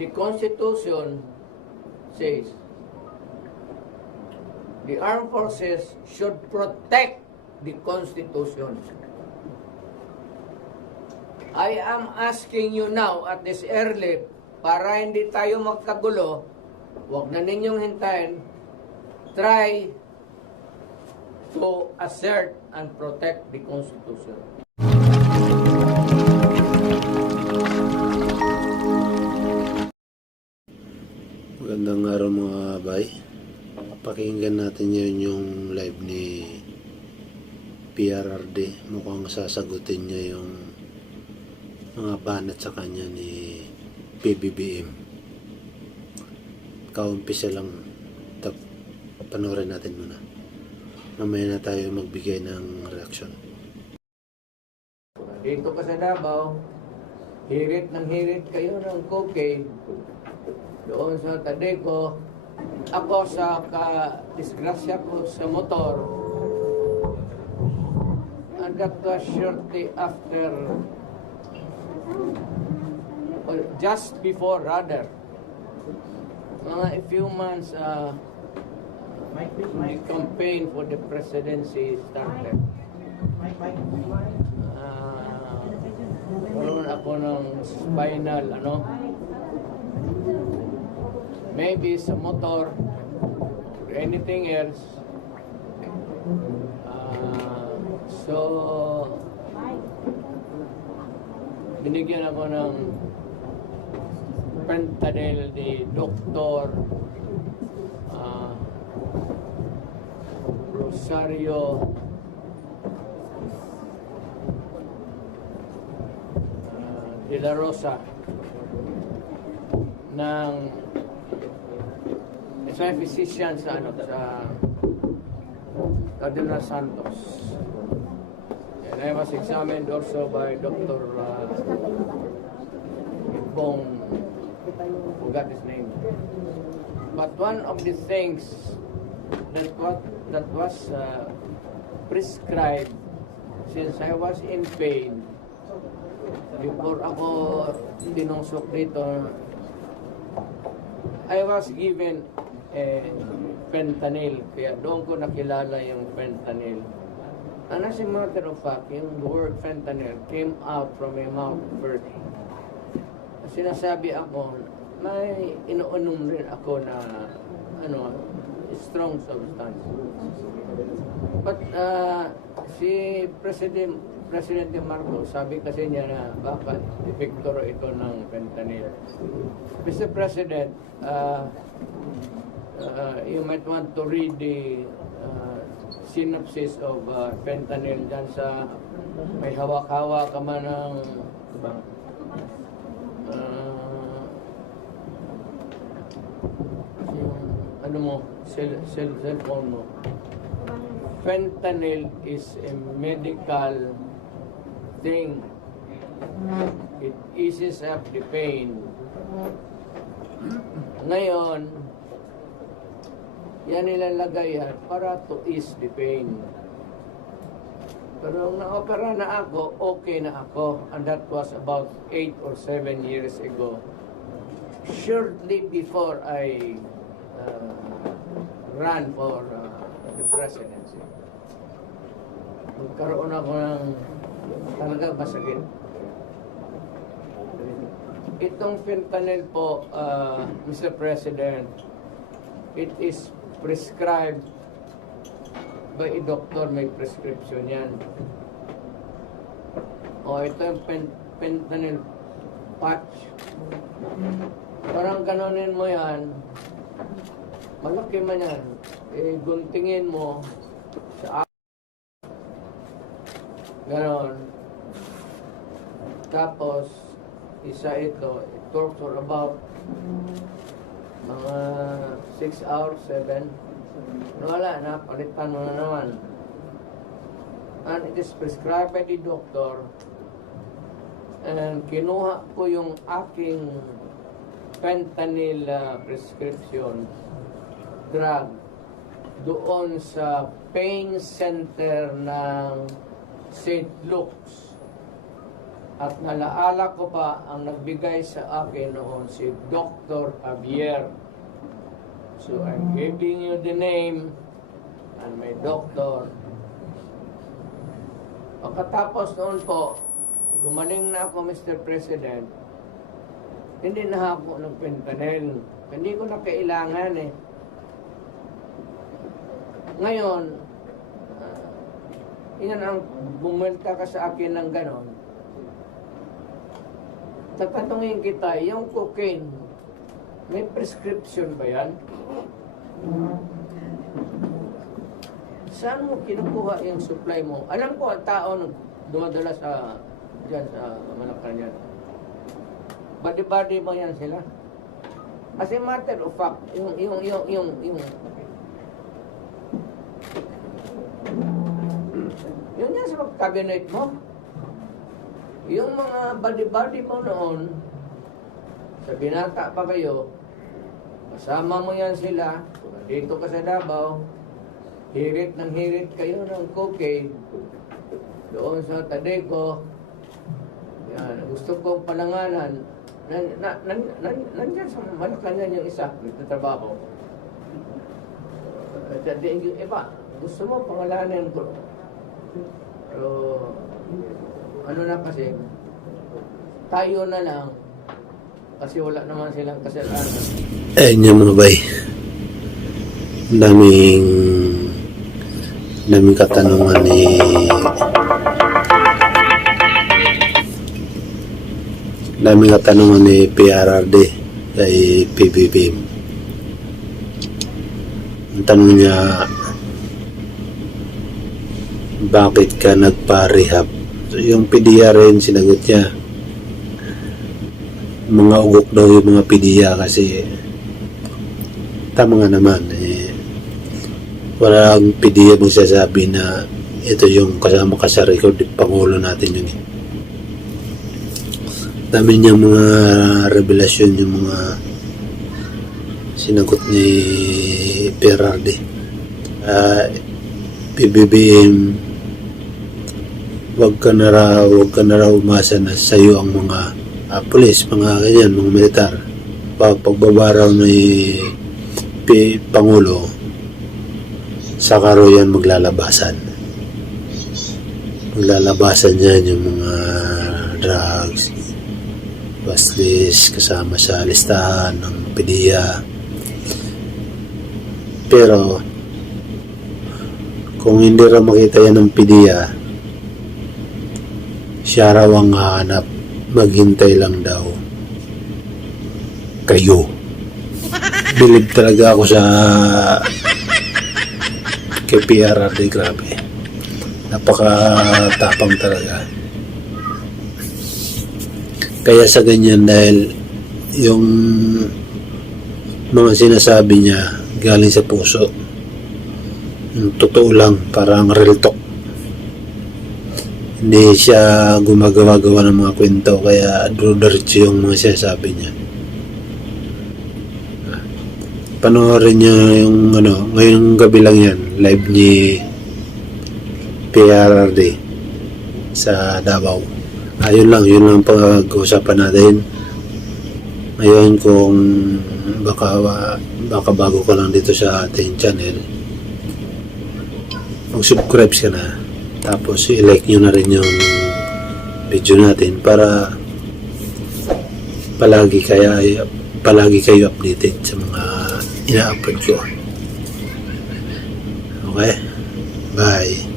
the Constitution says the armed forces should protect the Constitution. I am asking you now at this early para hindi tayo magkagulo, huwag na ninyong hintayin, try to assert and protect the Constitution. Mga bay. Pakinggan natin yun yung live ni PRRD. Mukhang sasagutin niya yung mga banat sa kanya ni PBBM. Kaumpisa lang. Tap, panoorin natin muna. Mamaya na tayo magbigay ng reaksyon. Dito ka sa Davao, hirit ng hirit kayo ng cocaine. Doon sa Tadeco, ako sa ka-disgrasya ko sa motor, that was shortly after, well, just before rather, mga a few months, uh, the campaign for the presidency started. Ah, Karoon ako ng spinal, ano? Maybe sa motor, or anything else. Ah, so, binigyan ako ng fentanyl ni Doktor ah, Rosario ah, de la Rosa ng isa physician sa ano sa Cardinal Santos. And I was examined also by Dr. Uh, Bong, forgot his name. But one of the things that what that was uh, prescribed since I was in pain before ako tinusok dito I was given eh, fentanyl kaya doon ko nakilala yung fentanyl and as a matter of fact yung word fentanyl came out from my mouth first sinasabi ako may inuunom rin ako na ano strong substance But uh, si President Presidente Marcos, sabi kasi niya na baka epektor ito ng fentanyl. Mr. President, uh, uh, you might want to read the uh, synopsis of uh, fentanyl dyan sa may hawak-hawak ka man ng uh, yung ano mo, cell, cell, cellphone mo fentanyl is a medical thing. It eases up the pain. Ngayon, yan nilalagay yan para to ease the pain. Pero nung na-opera na ako, okay na ako. And that was about 8 or 7 years ago. Shortly before I uh, ran for uh, the presidency. Magkaroon ako ng talaga masakit. Itong fentanyl po, uh, Mr. President, it is prescribed by a doctor, may prescription yan. O ito yung pen- fentanyl patch. Parang kanonin mo yan, malaki man yan, eh, guntingin mo sa Ganon. Tapos, isa ito, it for about mga 6 hours, 7. Wala na, palitan mo na naman. And it is prescribed by the doctor. And kinuha ko yung aking fentanyl uh, prescription drug doon sa pain center ng St. Luke's. At nalaala ko pa ang nagbigay sa akin noon si Dr. Javier. So I'm giving you the name and my doctor. Pagkatapos noon po, gumaling na ako Mr. President, hindi na ako nagpentanel. Hindi ko na kailangan eh. Ngayon, ah, yan ang bumulta ka sa akin ng ganon. Tatanungin kita, yung cocaine, may prescription ba yan? Saan mo kinukuha yung supply mo? Alam ko ang tao dumadala sa dyan sa Malacanang. Body-body mo yan sila. As a matter of fact, yung, yung, yung, yung, yung, yun yan sa cabinet mo. Yung mga body-body mo noon, sa binata pa kayo, kasama mo yan sila, nandito ka sa Davao, hirit ng hirit kayo ng cocaine, doon sa Tadeco, yan, gusto kong palanganan, nan, na, nan, nan, nandyan sa Malacanang yung isa, nagtatrabaho. At yung iba, gusto mo pangalanan ko. Pero, ano na kasi, tayo na lang, kasi wala naman silang kasalanan. Ayun yung mga bay. Daming daming katanungan ni daming katanungan ni PRRD kay PBBM. Ang tanong niya bakit ka nagpa-rehab? Yung PDR rin sinagot niya. Mga ugok daw yung mga PDA kasi tama nga naman eh, wala ang PDA magsasabi na ito yung kasama ka sa record pangulo natin yun eh. Dami niyang mga revelasyon yung mga sinagot ni Perardi uh, PBBM wag ka na raw wag ka na raw umasa na sa'yo ang mga uh, pulis, mga ganyan, mga militar. Pag pagbabaraw ni P- Pangulo, sa karo yan maglalabasan. Maglalabasan yan yung mga drugs, baslis, kasama sa listahan ng PDEA. Pero, kung hindi raw makita yan ng PDEA, siya raw ang hahanap maghintay lang daw kayo. Believe talaga ako sa kay PRRD, grabe. Napaka-tapang talaga. Kaya sa ganyan dahil yung mga sinasabi niya galing sa puso. Yung totoo lang, parang real talk hindi siya gumagawa-gawa ng mga kwento kaya diretso yung mga sinasabi niya. Panoorin niya yung ano ngayong gabi lang yan live ni PRRD sa Davao. Ayun lang yun lang pag-uusapan natin. Ngayon kung baka baka bago ka lang dito sa ating channel mag-subscribe ka na tapos i-like nyo na rin yung video natin para palagi kaya palagi kayo updated sa mga ina-upload ko. Okay? Bye.